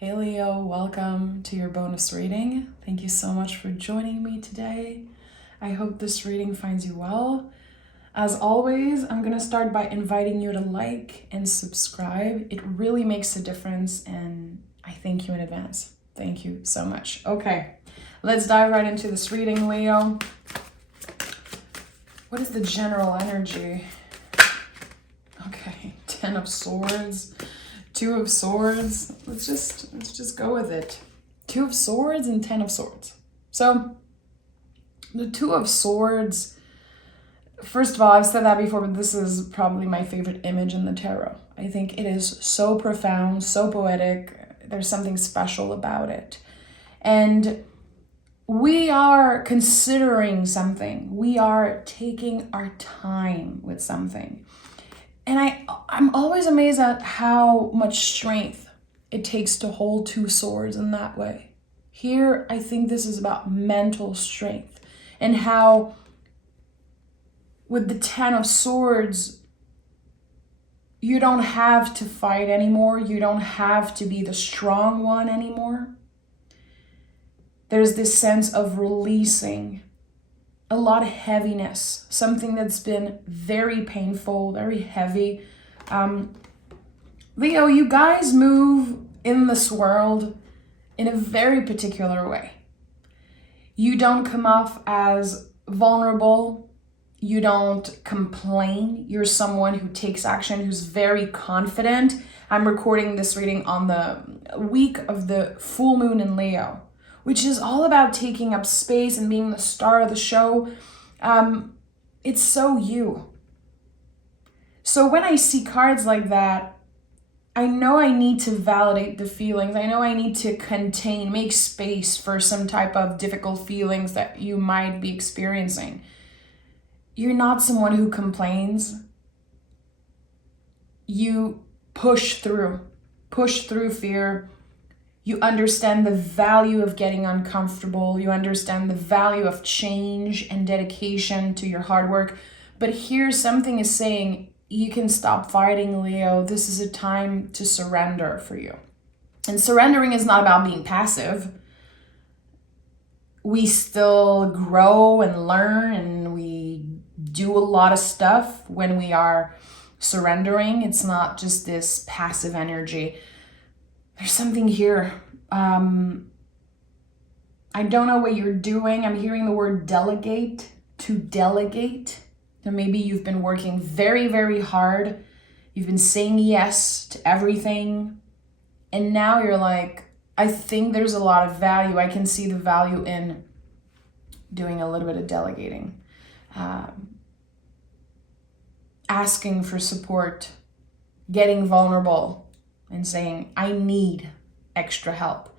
Hey Leo, welcome to your bonus reading. Thank you so much for joining me today. I hope this reading finds you well. As always, I'm going to start by inviting you to like and subscribe. It really makes a difference, and I thank you in advance. Thank you so much. Okay, let's dive right into this reading, Leo. What is the general energy? Okay, 10 of Swords. 2 of Swords. Let's just go with it. 2 of Swords and 10 of Swords. So the 2 of Swords, first of all, I've said that before, but this is probably my favorite image in the tarot. I think it is so profound, so poetic. There's something special about it. And we are considering something. We are taking our time with something. And I'm always amazed at how much strength it takes to hold 2 swords in that way. Here, I think this is about mental strength and how with the 10 of Swords, you don't have to fight anymore. You don't have to be the strong one anymore. There's this sense of releasing a lot of heaviness, something that's been very painful, very heavy. Leo, you guys move in this world in a very particular way. You don't come off as vulnerable. You don't complain. You're someone who takes action, who's very confident. I'm recording this reading on the week of the full moon in Leo, which is all about taking up space and being the star of the show. It's so you. So when I see cards like that, I know I need to validate the feelings. I know I need to contain, make space for some type of difficult feelings that you might be experiencing. You're not someone who complains. You push through fear. You understand the value of getting uncomfortable. You understand the value of change and dedication to your hard work. But here something is saying, you can stop fighting, Leo. This is a time to surrender for you. And surrendering is not about being passive. We still grow and learn, and we do a lot of stuff when we are surrendering. It's not just this passive energy. There's something here. I don't know what you're doing. I'm hearing the word delegate, to delegate. So maybe you've been working very, very hard. You've been saying yes to everything. And now you're like, I think there's a lot of value. I can see the value in doing a little bit of delegating. Asking for support, getting vulnerable, and saying, I need extra help.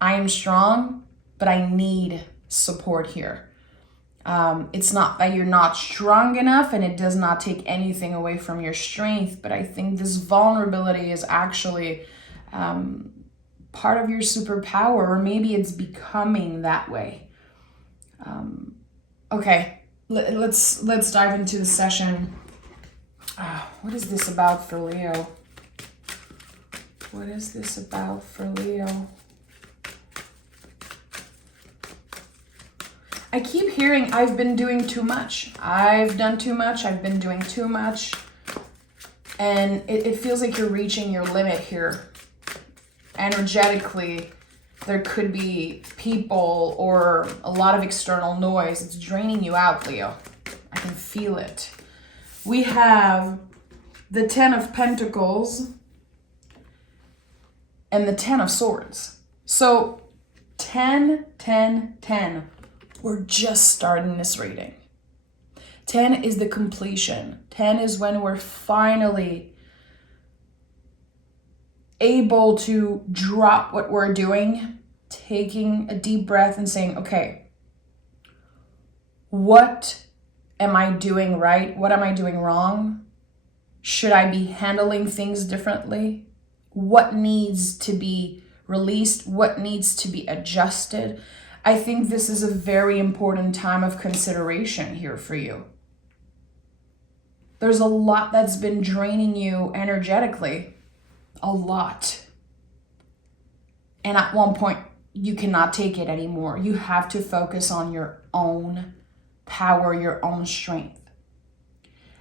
I am strong, but I need support here. It's not that you're not strong enough, and it does not take anything away from your strength, but I think this vulnerability is actually part of your superpower, or maybe it's becoming that way. Okay, let's dive into the session. What is this about for Leo? What is this about for Leo? I keep hearing I've been doing too much. I've done too much. I've been doing too much. And it feels like you're reaching your limit here. Energetically, there could be people or a lot of external noise. It's draining you out, Leo. I can feel it. We have the 10 of Pentacles and the 10 of Swords. So 10, 10, 10. We're just starting this reading. 10 is the completion. 10 is when we're finally able to drop what we're doing, taking a deep breath and saying, okay, what am I doing right? What am I doing wrong? Should I be handling things differently? What needs to be released? What needs to be adjusted? I think this is a very important time of consideration here for you. There's a lot that's been draining you energetically. A lot. And at one point, you cannot take it anymore. You have to focus on your own power, your own strength.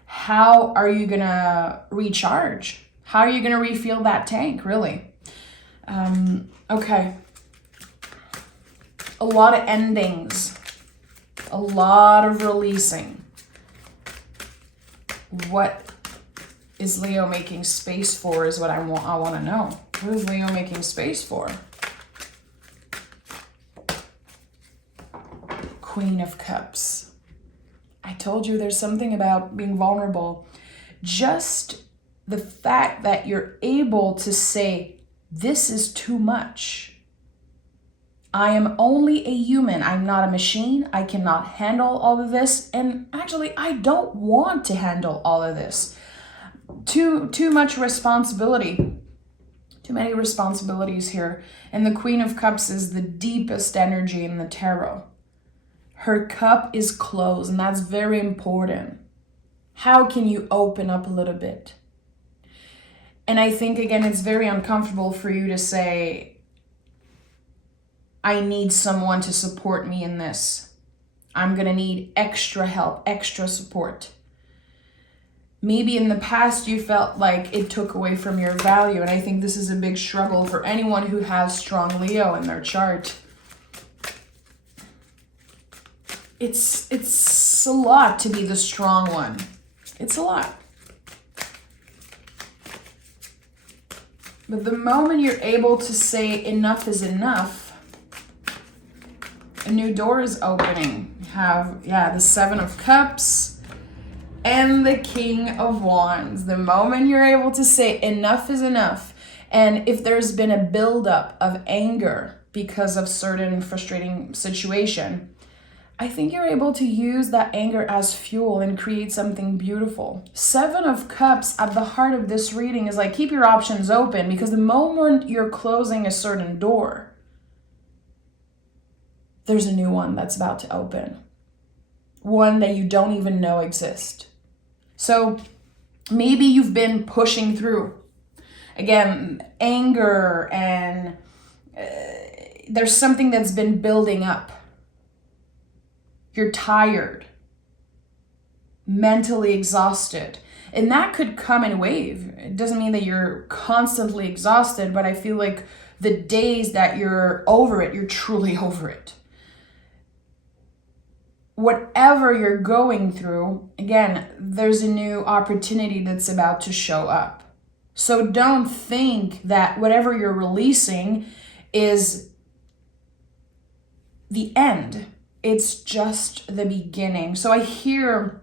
How are you going to recharge? How are you going to refill that tank, really? Okay. A lot of endings. A lot of releasing. What is Leo making space for is what I want to know. What is Leo making space for? Queen of Cups. I told you there's something about being vulnerable. Just the fact that you're able to say, this is too much. I am only a human. I'm not a machine. I cannot handle all of this. And actually, I don't want to handle all of this. Too much responsibility. Too many responsibilities here. And the Queen of Cups is the deepest energy in the tarot. Her cup is closed, and that's very important. How can you open up a little bit? And I think, again, it's very uncomfortable for you to say, I need someone to support me in this. I'm going to need extra help, extra support. Maybe in the past you felt like it took away from your value, and I think this is a big struggle for anyone who has strong Leo in their chart. It's a lot to be the strong one. It's a lot. But the moment you're able to say enough is enough, a new door is opening. You have, the Seven of Cups and the King of Wands. The moment you're able to say enough is enough, and if there's been a buildup of anger because of certain frustrating situation, I think you're able to use that anger as fuel and create something beautiful. Seven of Cups at the heart of this reading is like, keep your options open, because the moment you're closing a certain door, there's a new one that's about to open. One that you don't even know exists. So maybe you've been pushing through. Again, anger, and there's something that's been building up. You're tired, mentally exhausted. And that could come in a wave. It doesn't mean that you're constantly exhausted, but I feel like the days that you're over it, you're truly over it. Whatever you're going through, again, there's a new opportunity that's about to show up. So don't think that whatever you're releasing is the end. It's just the beginning. So I hear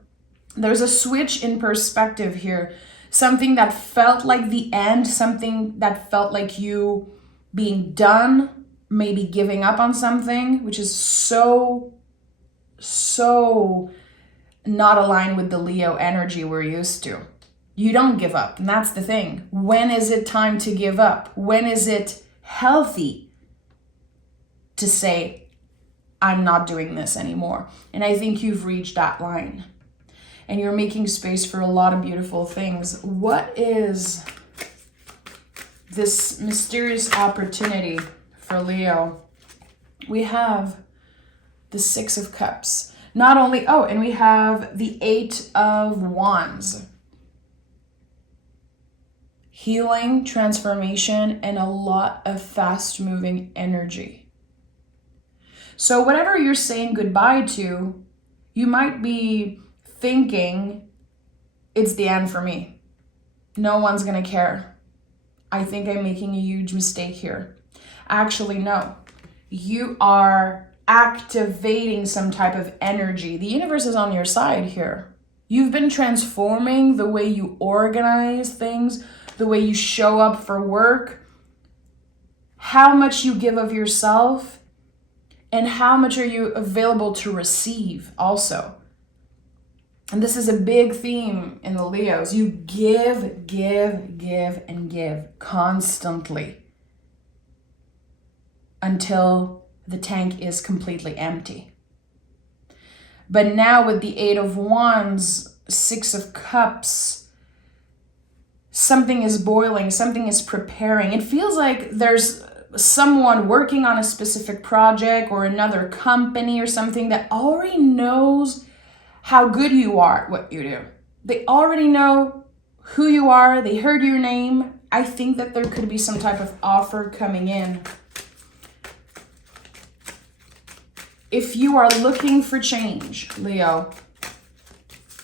there's a switch in perspective here. Something that felt like the end, something that felt like you being done, maybe giving up on something, which is so not aligned with the Leo energy we're used to. You don't give up, and that's the thing. When is it time to give up? When is it healthy to say, I'm not doing this anymore? And I think you've reached that line, and you're making space for a lot of beautiful things. What is this mysterious opportunity for Leo? We have the Six of Cups. Not only, and we have the Eight of Wands. Healing, transformation, and a lot of fast-moving energy. So whatever you're saying goodbye to, you might be thinking, it's the end for me. No one's gonna care. I think I'm making a huge mistake here. Actually, no. You are activating some type of energy. The universe is on your side here. You've been transforming the way you organize things, the way you show up for work, how much you give of yourself, and how much are you available to receive also. And this is a big theme in the Leos. You give, and give constantly until the tank is completely empty. But now with the Eight of Wands, Six of Cups, something is boiling, something is preparing. It feels like there's someone working on a specific project or another company or something that already knows how good you are at what you do. They already know who you are. They heard your name. I think that there could be some type of offer coming in. If you are looking for change, Leo,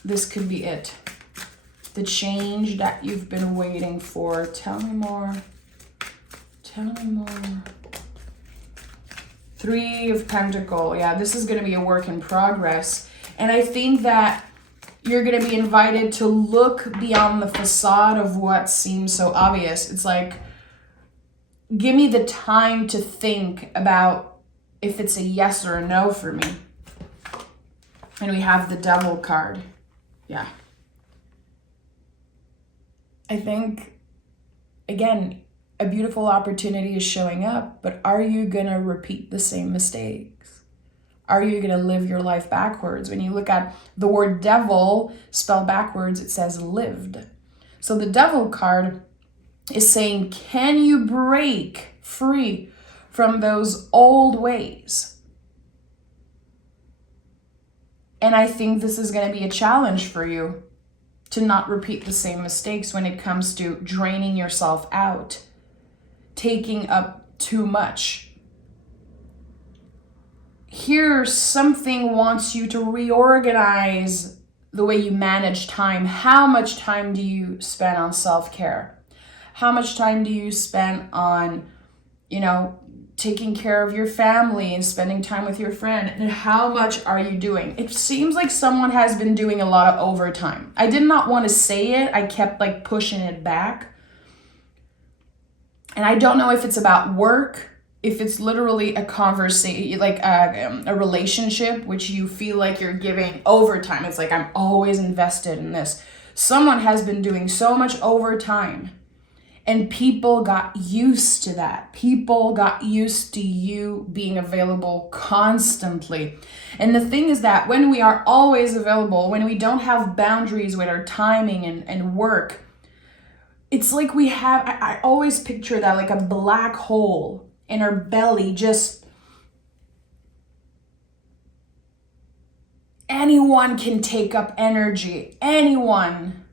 this could be it. The change that you've been waiting for. Tell me more. Tell me more. 3 of Pentacles. Yeah, this is going to be a work in progress. And I think that you're going to be invited to look beyond the facade of what seems so obvious. It's like, give me the time to think about if it's a yes or a no for me. And we have the Devil card. Yeah. I think, again, a beautiful opportunity is showing up, but are you going to repeat the same mistakes? Are you going to live your life backwards? When you look at the word devil spelled backwards, it says lived. So the Devil card is saying, can you break free from those old ways? And I think this is going to be a challenge for you to not repeat the same mistakes when it comes to draining yourself out, taking up too much. Here, something wants you to reorganize the way you manage time. How much time do you spend on self-care? How much time do you spend on, taking care of your family and spending time with your friend? And how much are you doing? It seems like someone has been doing a lot of overtime. I did not want to say it. I kept pushing it back. And I don't know if it's about work, if it's literally a conversation, a relationship, which you feel like you're giving overtime. It's like, I'm always invested in this. Someone has been doing so much overtime, and people got used to that. People got used to you being available constantly. And the thing is that when we are always available, when we don't have boundaries with our timing and work, it's like we have, I always picture that like a black hole in our belly, just anyone can take up energy. Anyone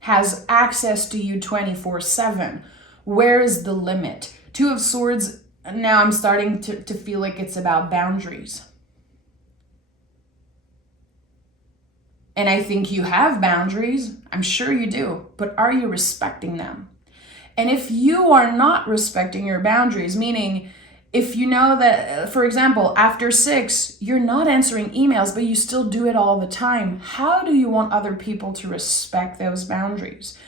has access to you 24/7. Where is the limit? 2 of Swords, now I'm starting to feel like it's about boundaries. And I think you have boundaries. I'm sure you do. But are you respecting them? And if you are not respecting your boundaries, meaning if you know that, for example, after 6, you're not answering emails, but you still do it all the time, how do you want other people to respect those boundaries?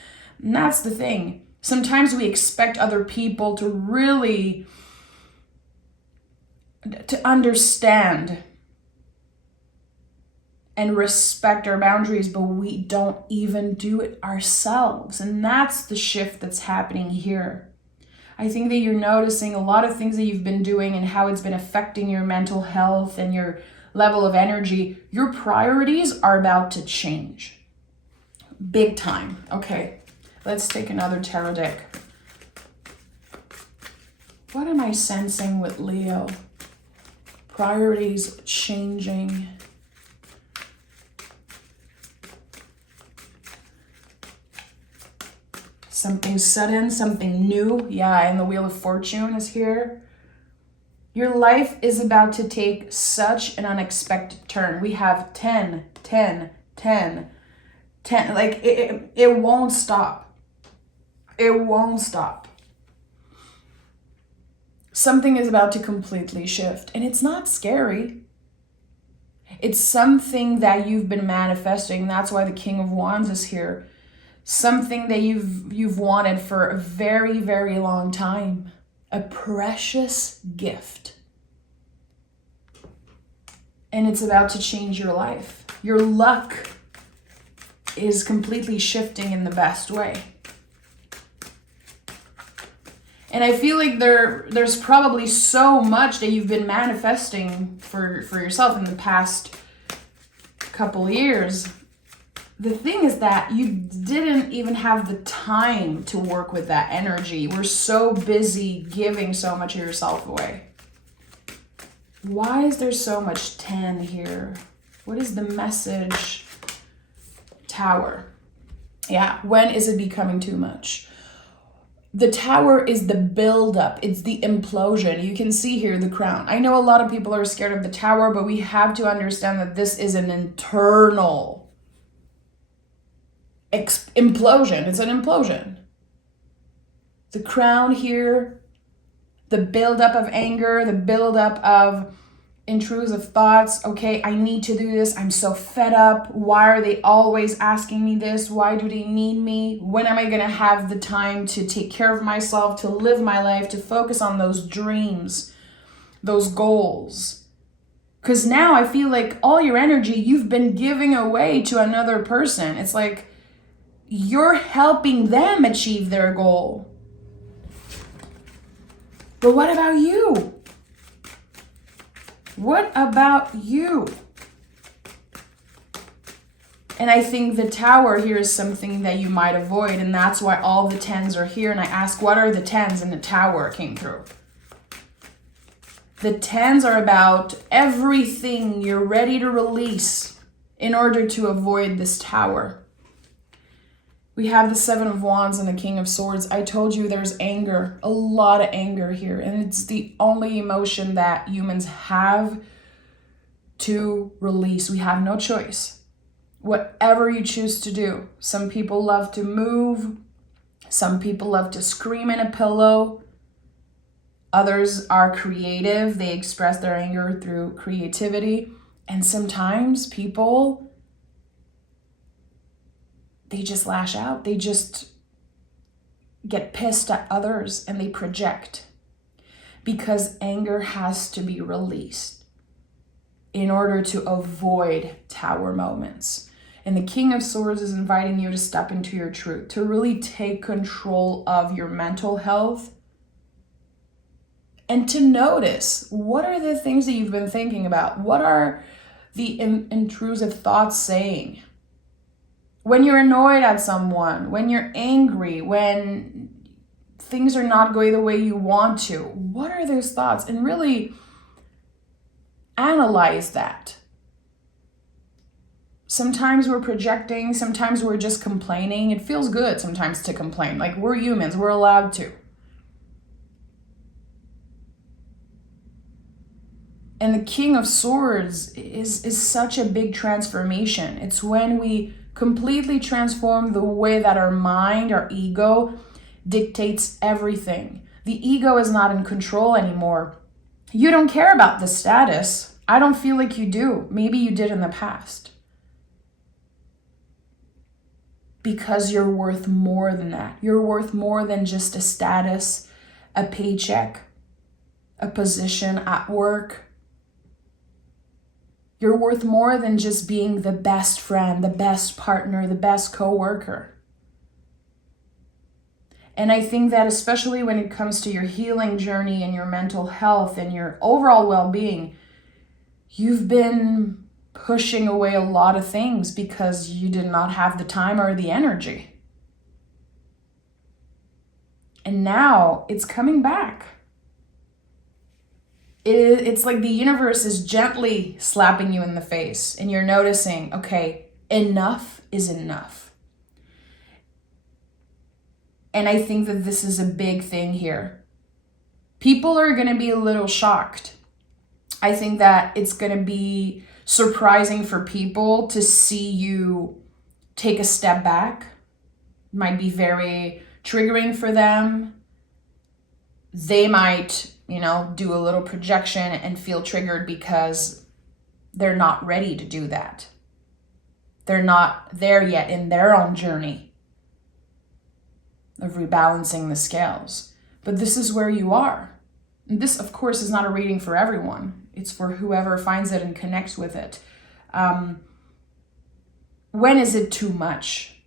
And that's the thing. Sometimes we expect other people to really understand and respect our boundaries, but we don't even do it ourselves. And that's the shift that's happening here. I think that you're noticing a lot of things that you've been doing and how it's been affecting your mental health and your level of energy. Your priorities are about to change. Big time. Okay, let's take another tarot deck. What am I sensing with Leo? Priorities changing. Something sudden, something new. Yeah, and the Wheel of Fortune is here. Your life is about to take such an unexpected turn. We have 10, 10, 10, 10. Like, it won't stop. It won't stop. Something is about to completely shift. And it's not scary. It's something that you've been manifesting. That's why the King of Wands is here. Something that you've wanted for a very, very long time. A precious gift. And it's about to change your life. Your luck is completely shifting in the best way. And I feel like there's probably so much that you've been manifesting for yourself in the past couple years. the thing is that you didn't even have the time to work with that energy. We're so busy giving so much of yourself away. Why is there so much 10 here? What is the message? Tower. Yeah, when is it becoming too much? The tower is the buildup. It's the implosion. You can see here the crown. I know a lot of people are scared of the tower, but we have to understand that this is an internal implosion. It's an implosion. The crown here, the buildup of anger, the buildup of intrusive thoughts. Okay, I need to do this. I'm so fed up. Why are they always asking me this? Why do they need me? When am I going to have the time to take care of myself, to live my life, to focus on those dreams, those goals? Because now I feel like all your energy you've been giving away to another person. It's like you're helping them achieve their goal. But what about you? What about you? And I think the tower here is something that you might avoid, and that's why all the 10s are here. And I ask, what are the 10s? And the tower came through. The 10s are about everything you're ready to release in order to avoid this tower. We have the 7 of Wands and the King of Swords. I told you there's anger, a lot of anger here. And it's the only emotion that humans have to release. We have no choice. Whatever you choose to do. Some people love to move. Some people love to scream in a pillow. Others are creative. They express their anger through creativity. And sometimes people, they just lash out. They just get pissed at others and they project, because anger has to be released in order to avoid tower moments. And the King of Swords is inviting you to step into your truth, to really take control of your mental health, and to notice what are the things that you've been thinking about? What are the intrusive thoughts saying? When you're annoyed at someone, when you're angry, when things are not going the way you want to, what are those thoughts? And really analyze that. Sometimes we're projecting, sometimes we're just complaining. It feels good sometimes to complain. Like, we're humans, we're allowed to. And the King of Swords is such a big transformation. It's when we completely transform the way that our mind, our ego, dictates everything. The ego is not in control anymore. You don't care about the status. I don't feel like you do. Maybe you did in the past. Because you're worth more than that. You're worth more than just a status, a paycheck, a position at work. You're worth more than just being the best friend, the best partner, the best coworker. And I think that especially when it comes to your healing journey and your mental health and your overall well-being, you've been pushing away a lot of things because you did not have the time or the energy. And now it's coming back. It's like the universe is gently slapping you in the face and you're noticing, okay, enough is enough. And I think that this is a big thing here. People are going to be a little shocked. I think that it's going to be surprising for people to see you take a step back. It might be very triggering for them. They might, do a little projection and feel triggered because they're not ready to do that. They're not there yet in their own journey of rebalancing the scales. But this is where you are. And this, of course, is not a reading for everyone. It's for whoever finds it and connects with it. When is it too much?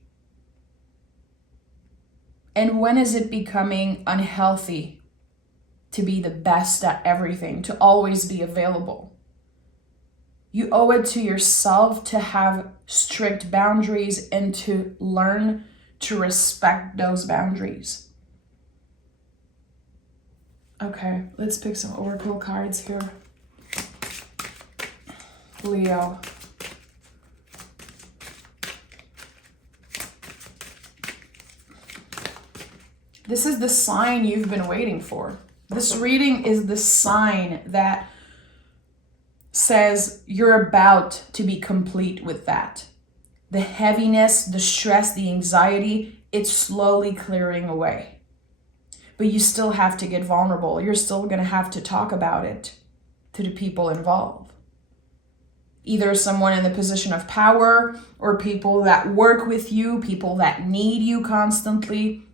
And when is it becoming unhealthy to be the best at everything, to always be available? You owe it to yourself to have strict boundaries and to learn to respect those boundaries. Okay, let's pick some oracle cards here. Leo. This is the sign you've been waiting for. This reading is the sign that says you're about to be complete with that. The heaviness, the stress, the anxiety, it's slowly clearing away. But you still have to get vulnerable. You're still going to have to talk about it to the people involved. Either someone in the position of power or people that work with you, people that need you constantly.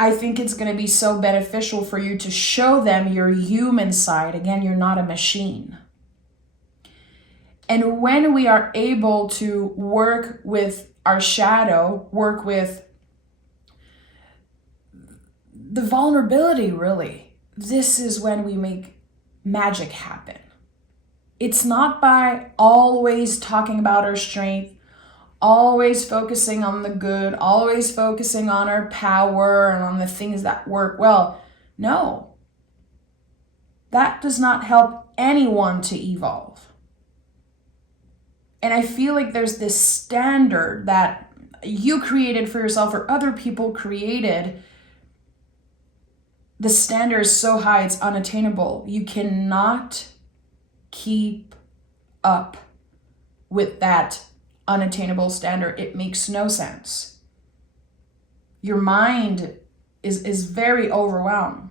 I think it's going to be so beneficial for you to show them your human side. Again, you're not a machine. And when we are able to work with our shadow, work with the vulnerability, really, this is when we make magic happen. It's not by always talking about our strength, always focusing on the good, always focusing on our power and on the things that work well. No. That does not help anyone to evolve. And I feel like there's this standard that you created for yourself or other people created. The standard is so high, it's unattainable. You cannot keep up with that unattainable standard. It makes no sense. Your mind is very overwhelmed.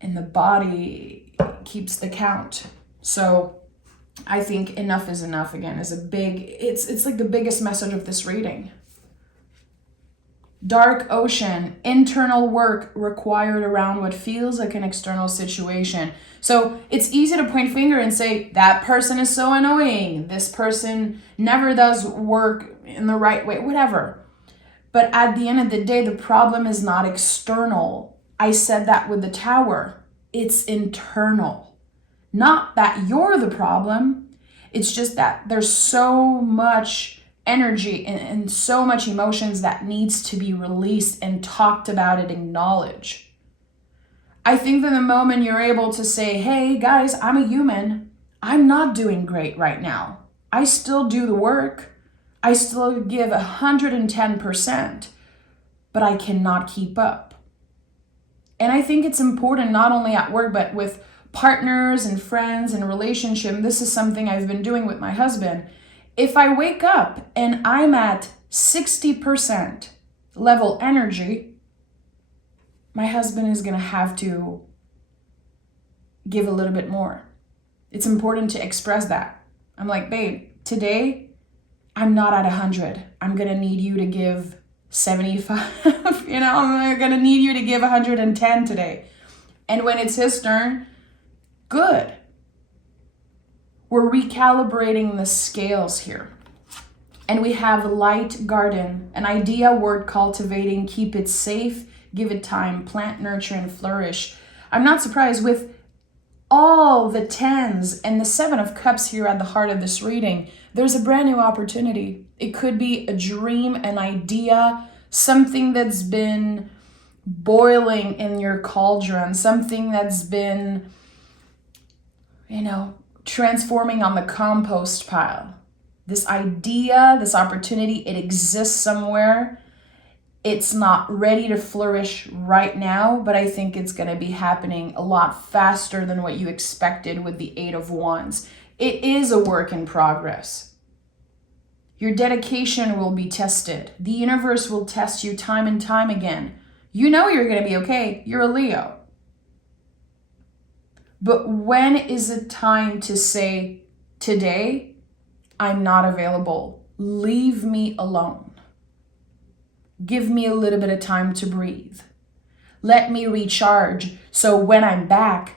And the body keeps the count. So I think enough is enough again is it's like the biggest message of this reading. Dark ocean, internal work required around what feels like an external situation. So it's easy to point finger and say, that person is so annoying. This person never does work in the right way, whatever. But at the end of the day, the problem is not external. I said that with the tower. It's internal. Not that you're the problem. It's just that there's so much energy and so much emotions that needs to be released and talked about and acknowledged. I think that the moment you're able to say, hey guys, I'm a human. I'm not doing great right now. I still do the work. I still give 110%, but I cannot keep up. And I think it's important not only at work, but with partners and friends and relationship. This is something I've been doing with my husband. If I wake up and I'm at 60% level energy, my husband is going to have to give a little bit more. It's important to express that. I'm like, babe, today I'm not at 100. I'm going to need you to give 75. I'm going to need you to give 110 today. And when it's his turn, good. We're recalibrating the scales here. And we have light garden, an idea word cultivating, keep it safe, give it time, plant, nurture, and flourish. I'm not surprised with all the 10s and the 7 of cups here at the heart of this reading. There's a brand new opportunity. It could be a dream, an idea, something that's been boiling in your cauldron, something that's been, transforming on the compost pile. This idea, this opportunity, it exists somewhere. It's not ready to flourish right now, but I think it's going to be happening a lot faster than what you expected with the 8 of Wands. It is a work in progress. Your dedication will be tested. The universe will test you time and time again. You know you're going to be okay. You're a Leo. But when is it time to say, today, I'm not available. Leave me alone. Give me a little bit of time to breathe. Let me recharge so when I'm back,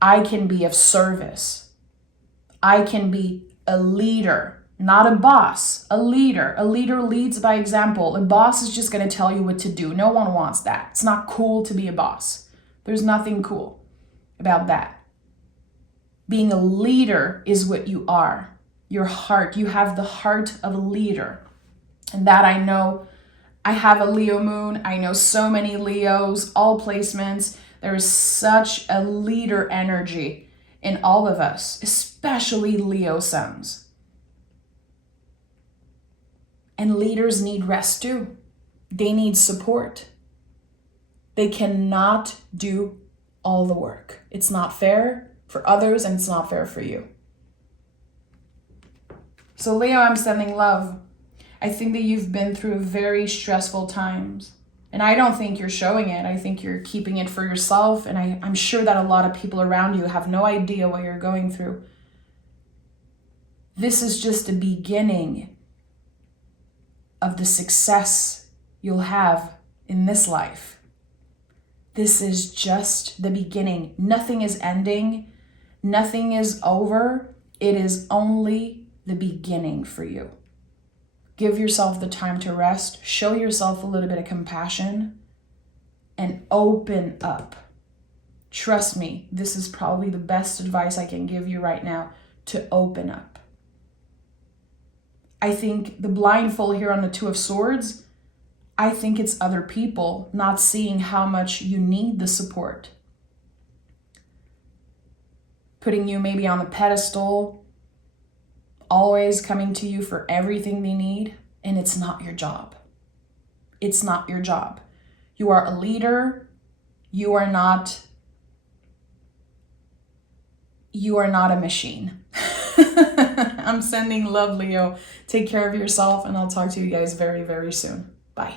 I can be of service. I can be a leader, not a boss, a leader. A leader leads by example. A boss is just going to tell you what to do. No one wants that. It's not cool to be a boss. There's nothing cool about that. Being a leader is what you are. Your heart, you have the heart of a leader. And that I know. I have a Leo moon. I know so many Leos, all placements. There is such a leader energy in all of us, especially Leo suns. And leaders need rest too. They need support. They cannot do all the work. It's not fair for others and it's not fair for you. So Leo, I'm sending love. I think that you've been through very stressful times. And I don't think you're showing it. I think you're keeping it for yourself. And I'm sure that a lot of people around you have no idea what you're going through. This is just a beginning of the success you'll have in this life. This is just the beginning. Nothing is ending. Nothing is over. It is only the beginning for you. Give yourself the time to rest. Show yourself a little bit of compassion and open up. Trust me, this is probably the best advice I can give you right now, to open up. I think the blindfold here on the Two of Swords, I think it's other people not seeing how much you need the support. Putting you maybe on the pedestal, always coming to you for everything they need, and it's not your job. It's not your job. You are a leader. You are not a machine. I'm sending love, Leo. Take care of yourself, and I'll talk to you guys very, very soon. Bye.